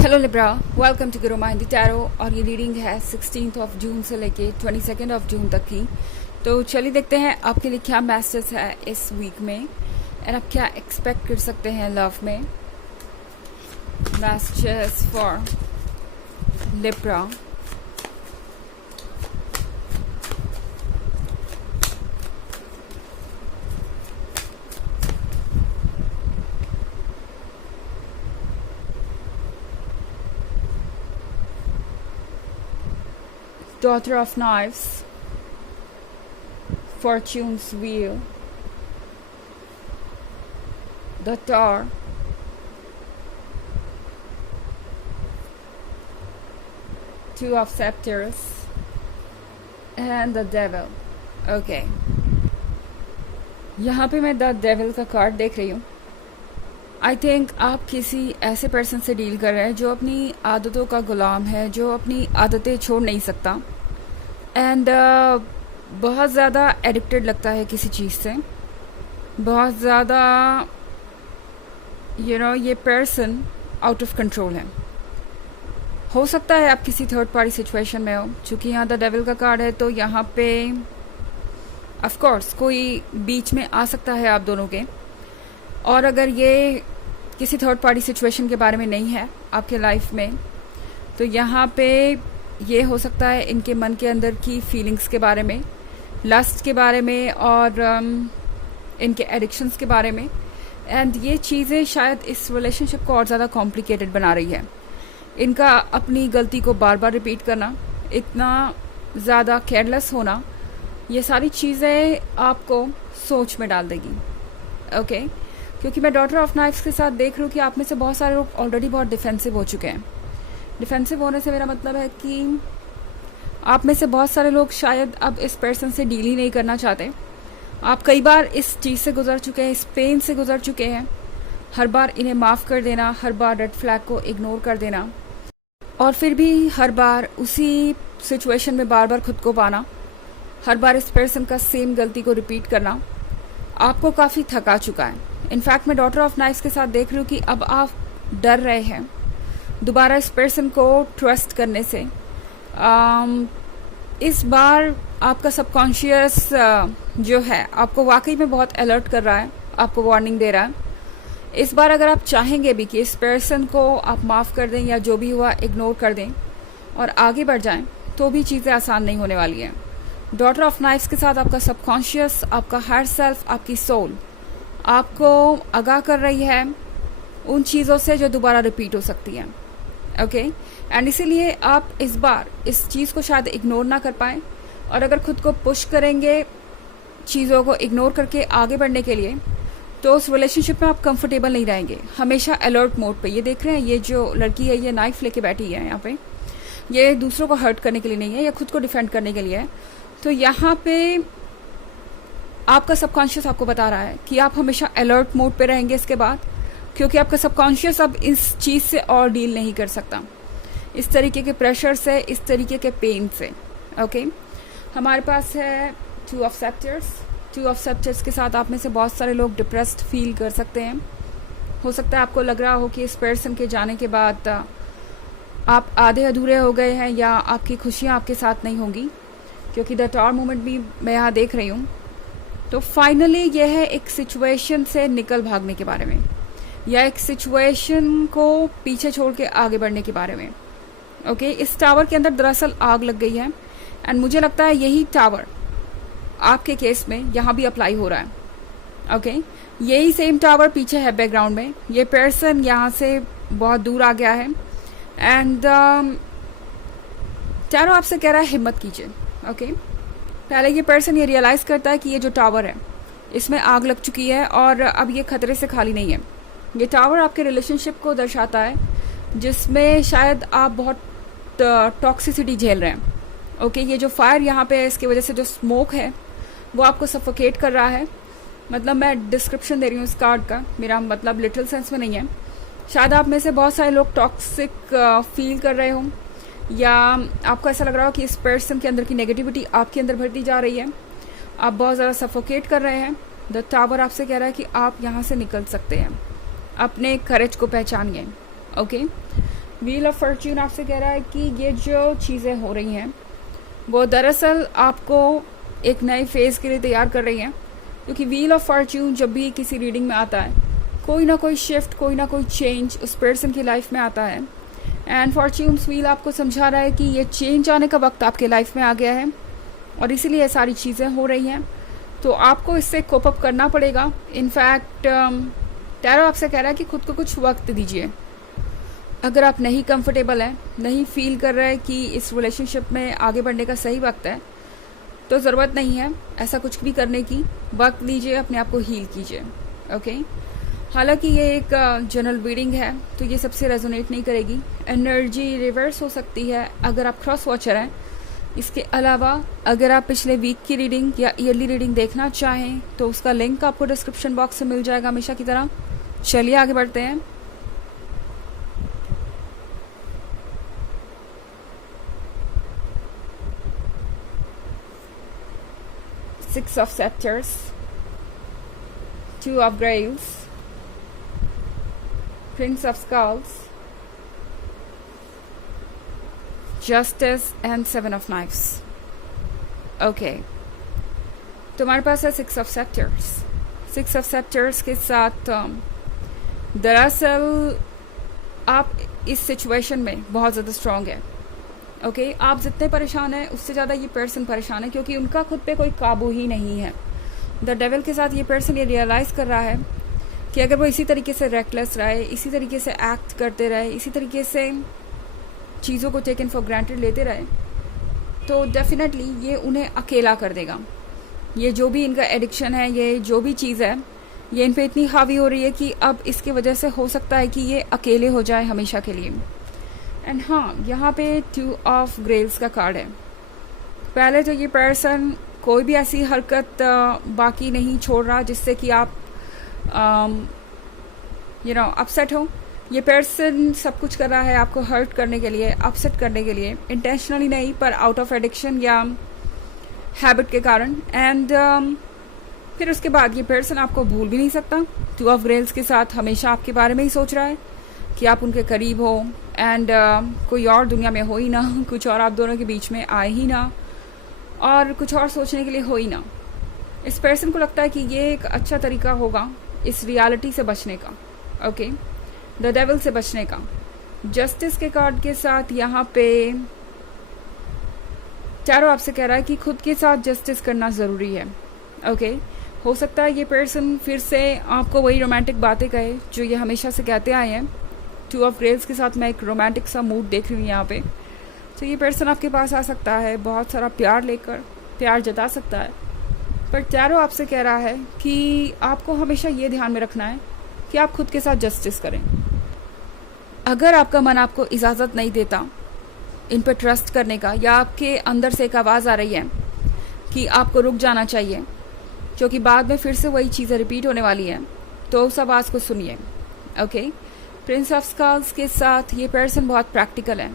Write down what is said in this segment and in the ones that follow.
Hello Libra, welcome to Guru माइंडी tarot. और ये reading है 16 ऑफ जून से लेके 22 ऑफ जून तक की। तो चलिए देखते हैं आपके लिए क्या मैसेज है इस वीक में और आप क्या एक्सपेक्ट कर सकते हैं लव में। Messages for Libra. Daughter of Knives, Fortune's Wheel, the Tower, Two of Scepters, and the Devil. Okay. यहाँ पे मैं द डेविल का कार्ड देख रही हूँ। आई थिंक आप किसी ऐसे पर्सन से डील कर रहे हैं जो अपनी आदतों का गुलाम है, जो अपनी आदतें छोड़ नहीं सकता एंड बहुत ज़्यादा एडिक्टेड लगता है किसी चीज़ से, बहुत ज़्यादा ये पर्सन आउट ऑफ कंट्रोल है। हो सकता है आप किसी थर्ड पार्टी सिचुएशन में हो। चूँकि यहाँ द डेविल का कार्ड है तो यहाँ पे ऑफ कोर्स कोई बीच में आ सकता है आप दोनों के। और अगर ये किसी थर्ड पार्टी सिचुएशन के बारे में नहीं है आपके लाइफ में, तो यहाँ पे ये हो सकता है इनके मन के अंदर की फीलिंग्स के बारे में, लस्ट के बारे में और इनके एडिक्शंस के बारे में। एंड ये चीज़ें शायद इस रिलेशनशिप को और ज़्यादा कॉम्प्लिकेटेड बना रही है। इनका अपनी गलती को बार बार रिपीट करना, इतना ज़्यादा केयरलेस होना, ये सारी चीज़ें आपको सोच में डाल देगी। ओके क्योंकि मैं डॉटर ऑफ नाइफ्स के साथ देख रही हूँ कि आप में से बहुत सारे लोग ऑलरेडी बहुत डिफेंसिव हो चुके हैं। डिफेंसिव होने से मेरा मतलब है कि आप में से बहुत सारे लोग शायद अब इस पर्सन से डील ही नहीं करना चाहते। आप कई बार इस चीज़ से गुजर चुके हैं, इस पेन से गुजर चुके हैं। हर बार इन्हें माफ़ कर देना, हर बार रेड फ्लैग को इग्नोर कर देना और फिर भी हर बार उसी सिचुएशन में बार बार खुद को पाना, हर बार इस पर्सन का सेम गलती को रिपीट करना आपको काफ़ी थका चुका है। इनफैक्ट मैं डॉटर ऑफ नाइफ्स के साथ देख रही हूँ कि अब आप डर रहे हैं दोबारा इस पर्सन को ट्रस्ट करने से। इस बार आपका सबकॉन्शियस जो है आपको वाकई में बहुत अलर्ट कर रहा है, आपको वार्निंग दे रहा है। इस बार अगर आप चाहेंगे भी कि इस पर्सन को आप माफ़ कर दें या जो भी हुआ इग्नोर कर दें और आगे बढ़ जाएं, तो भी चीज़ें आसान नहीं होने वाली हैं। डॉटर ऑफ नाइफ्स के साथ आपका सबकॉन्शियस, आपका हायर सेल्फ, आपकी सोल आपको आगाह कर रही है उन चीज़ों से जो दोबारा रिपीट हो सकती हैं। ओके एंड इसीलिए आप इस बार इस चीज़ को शायद इग्नोर ना कर पाएँ, और अगर खुद को पुश करेंगे चीज़ों को इग्नोर करके आगे बढ़ने के लिए, तो उस रिलेशनशिप में आप कंफर्टेबल नहीं रहेंगे। हमेशा अलर्ट मोड पे। ये देख रहे हैं, ये जो लड़की है ये नाइफ लेके बैठी है यहाँ पे। ये दूसरों को हर्ट करने के लिए नहीं है, या खुद को डिफेंड करने के लिए है। तो यहाँ पे आपका सबकॉन्शियस आपको बता रहा है कि आप हमेशा अलर्ट मोड पे रहेंगे इसके बाद, क्योंकि आपका सबकॉन्शियस अब इस चीज़ से और डील नहीं कर सकता, इस तरीके के प्रेशर से, इस तरीके के पेन से। ओके हमारे पास है टू ऑफ सेप्टर्स। टू ऑफ सेप्टर्स के साथ आप में से बहुत सारे लोग डिप्रेस्ड फील कर सकते हैं। हो सकता है आपको लग रहा हो कि इस पर्सन के जाने के बाद आप आधे अधूरे हो गए हैं, या आपकी खुशियाँ आपके साथ नहीं होंगी, क्योंकि द टावर मूवमेंट भी मैं यहाँ देख रही हूँ। तो फाइनली यह है एक सिचुएशन से निकल भागने के बारे में, या एक सिचुएशन को पीछे छोड़ के आगे बढ़ने के बारे में। ओके इस टावर के अंदर दरअसल आग लग गई है, एंड मुझे लगता है यही टावर आपके केस में यहाँ भी अप्लाई हो रहा है। ओके यही सेम टावर पीछे है बैकग्राउंड में। ये पर्सन यहाँ से बहुत दूर आ गया है, एंड टैरो आपसे कह रहा है हिम्मत कीजिए। ओके पहले ये पर्सन ये रियलाइज़ करता है कि ये जो टावर है इसमें आग लग चुकी है और अब ये खतरे से खाली नहीं है। ये टावर आपके रिलेशनशिप को दर्शाता है, जिसमें शायद आप बहुत टॉक्सिसिटी झेल रहे हैं। ओके ये जो फायर यहाँ पे है, इसकी वजह से जो स्मोक है वो आपको सफोकेट कर रहा है। मतलब मैं डिस्क्रिप्शन दे रही हूँ इस कार्ड का, मेरा मतलब लिटरल सेंस में नहीं है। शायद आप में से बहुत सारे लोग टॉक्सिक फील कर रहे हों, या आपको ऐसा लग रहा हो कि इस पर्सन के अंदर की नेगेटिविटी आपके अंदर भरती जा रही है, आप बहुत ज़्यादा सफोकेट कर रहे हैं। द टावर आपसे कह रहा है कि आप यहाँ से निकल सकते हैं, अपने करेज को पहचानिए। ओके व्हील ऑफ फॉर्च्यून आपसे कह रहा है कि ये जो चीज़ें हो रही हैं वो दरअसल आपको एक नए फेज़ के लिए तैयार कर रही हैं, क्योंकि व्हील ऑफ फॉर्च्यून जब भी किसी रीडिंग में आता है कोई ना कोई शिफ्ट, कोई ना कोई चेंज उस पर्सन की लाइफ में आता है। एंड फॉर्च्यून्स व्हील आपको समझा रहा है कि ये चेंज आने का वक्त आपके लाइफ में आ गया है और इसीलिए सारी चीज़ें हो रही हैं, तो आपको इससे कोप अप करना पड़ेगा। इनफैक्ट टैरो आपसे कह रहा है कि खुद को कुछ वक्त दीजिए। अगर आप नहीं कंफर्टेबल हैं, नहीं फील कर रहे कि इस रिलेशनशिप में आगे बढ़ने का सही वक्त है, तो ज़रूरत नहीं है ऐसा कुछ भी करने की। वक्त दीजिए, अपने आप को हील कीजिए। ओके, हालांकि ये एक जनरल रीडिंग है तो ये सबसे रेजोनेट नहीं करेगी। एनर्जी रिवर्स हो सकती है अगर आप क्रॉस वॉचर हैं। इसके अलावा अगर आप पिछले वीक की रीडिंग या ईयरली रीडिंग देखना चाहें तो उसका लिंक आपको डिस्क्रिप्शन बॉक्स में मिल जाएगा हमेशा की तरह। चलिए आगे बढ़ते हैं। Six of Scepters, Two of Graves, Prince of Skulls, Justice and Seven of Knives. Okay, तुम्हारे पास है Six of Scepters. Six of Scepters के साथ दरअसल आप इस सिचुएशन में बहुत ज़्यादा स्ट्रांग है। ओके, आप जितने परेशान हैं उससे ज़्यादा ये पर्सन परेशान है, क्योंकि उनका खुद पे कोई काबू ही नहीं है। द डेविल के साथ ये पर्सन ये रियलाइज़ कर रहा है कि अगर वो इसी तरीके से रेकलेस रहे, इसी तरीके से एक्ट करते रहे, इसी तरीके से चीज़ों को टेकन फॉर ग्रांटेड लेते रहे, तो डेफिनेटली ये उन्हें अकेला कर देगा। ये जो भी इनका एडिक्शन है, ये जो भी चीज़ है, ये इन पे इतनी हावी हो रही है कि अब इसकी वजह से हो सकता है कि ये अकेले हो जाए हमेशा के लिए। एंड हाँ, यहाँ पे टू ऑफ ग्रेव्स का कार्ड है। पहले तो ये पर्सन कोई भी ऐसी हरकत बाकी नहीं छोड़ रहा जिससे कि आप अपसेट हो। ये पर्सन सब कुछ कर रहा है आपको हर्ट करने के लिए, अपसेट करने के लिए, इंटेंशनली नहीं पर आउट ऑफ एडिक्शन या हैबिट के कारण। एंड फिर उसके बाद ये पर्सन आपको भूल भी नहीं सकता। टू ऑफ ग्रेव्स के साथ हमेशा आपके बारे में ही सोच रहा है कि आप उनके करीब हो एंड कोई और दुनिया में हो ही ना, कुछ और आप दोनों के बीच में आए ही ना और कुछ और सोचने के लिए हो ही ना। इस पर्सन को लगता है कि ये एक अच्छा तरीका होगा इस रियलिटी से बचने का। ओके, द डेविल से बचने का। जस्टिस के कार्ड के साथ यहाँ पे टैरो आपसे कह रहा है कि खुद के साथ जस्टिस करना ज़रूरी है। ओके, हो सकता है ये पर्सन फिर से आपको वही रोमांटिक बातें कहे जो ये हमेशा से कहते आए हैं। टू ऑफ ग्रेव्स के साथ मैं एक रोमांटिक सा मूड देख रही हूँ यहाँ पे। तो ये पर्सन आपके पास आ सकता है, बहुत सारा प्यार लेकर प्यार जता सकता है, पर टैरो आपसे कह रहा है कि आपको हमेशा ये ध्यान में रखना है कि आप खुद के साथ जस्टिस करें। अगर आपका मन आपको इजाज़त नहीं देता इन पर ट्रस्ट करने का, या आपके अंदर से एक आवाज़ आ रही है कि आपको रुक जाना चाहिए क्योंकि बाद में फिर से वही चीज़ें रिपीट होने वाली हैं, तो उस आवाज़ को सुनिए। ओके, प्रिंस ऑफ स्कल्स के साथ ये पर्सन बहुत प्रैक्टिकल है।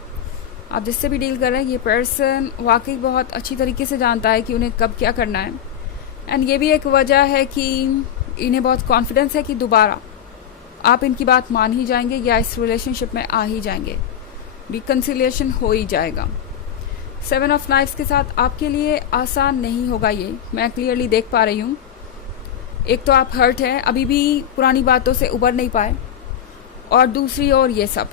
आप जिससे भी डील कर रहे हैं ये पर्सन वाकई बहुत अच्छी तरीके से जानता है कि उन्हें कब क्या करना है। एंड ये भी एक वजह है कि इन्हें बहुत कॉन्फिडेंस है कि दोबारा आप इनकी बात मान ही जाएंगे या इस रिलेशनशिप में आ ही जाएंगे, रिकन्सिलिएशन हो ही जाएगा। सेवन ऑफ नाइफ्स के साथ आपके लिए आसान नहीं होगा, ये मैं क्लियरली देख पा रही हूँ। एक तो आप हर्ट हैं, अभी भी पुरानी बातों से उबर नहीं पाए, और दूसरी ओर ये सब,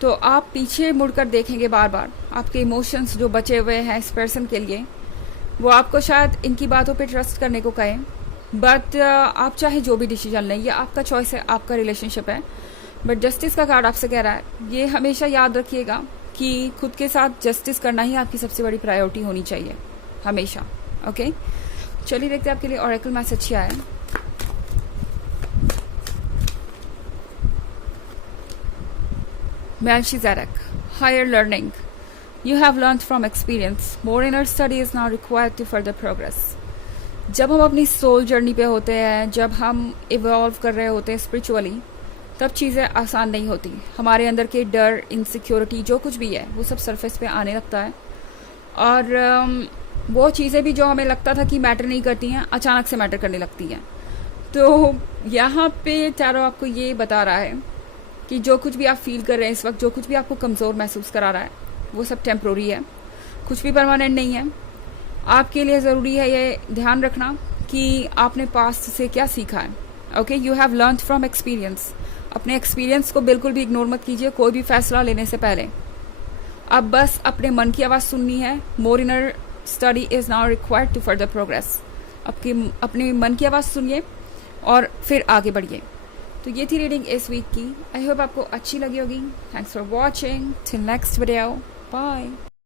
तो आप पीछे मुड़कर देखेंगे बार बार। आपके इमोशंस जो बचे हुए हैं इस पर्सन के लिए, वो आपको शायद इनकी बातों पे ट्रस्ट करने को कहें, बट आप चाहे जो भी डिसीजन लें, ये आपका चॉइस है, आपका रिलेशनशिप है। बट जस्टिस का कार्ड आपसे कह रहा है ये हमेशा याद रखिएगा कि खुद के साथ जस्टिस करना ही आपकी सबसे बड़ी प्रायोरिटी होनी चाहिए हमेशा। ओके, चलिए देखते हैं आपके लिए ऑरेकल मैसेज क्या है। Melchizedek, higher learning. You have learned from experience. More inner study is now required to further progress. जब हम अपनी सोल जर्नी पे होते हैं, जब हम इवॉल्व कर रहे होते हैं स्पिरिचुअली, तब चीज़ें आसान नहीं होती। हमारे अंदर के डर, इनसिक्योरिटी, जो कुछ भी है वो सब सरफेस पे आने लगता है, और वो चीज़ें भी जो हमें लगता था कि मैटर नहीं करती हैं, अचानक से मैटर करने लगती हैं। तो यहाँ पे टैरो आपको ये बता रहा है कि जो कुछ भी आप फील कर रहे हैं इस वक्त, जो कुछ भी आपको कमज़ोर महसूस करा रहा है, वो सब टेम्प्रोरी है, कुछ भी परमानेंट नहीं है। आपके लिए ज़रूरी है ये ध्यान रखना कि आपने पास्ट से क्या सीखा है। Okay, you have learn from experience. अपने एक्सपीरियंस को बिल्कुल भी इग्नोर मत कीजिए कोई भी फैसला लेने से पहले। अब बस अपने मन की आवाज़ सुननी है। More inner study is now required to further progress. अपने मन की आवाज़ सुनिए और फिर आगे बढ़िए। तो ये थी रीडिंग इस वीक की। आई होप आपको अच्छी लगी होगी। Thanks for watching. Till next video, bye.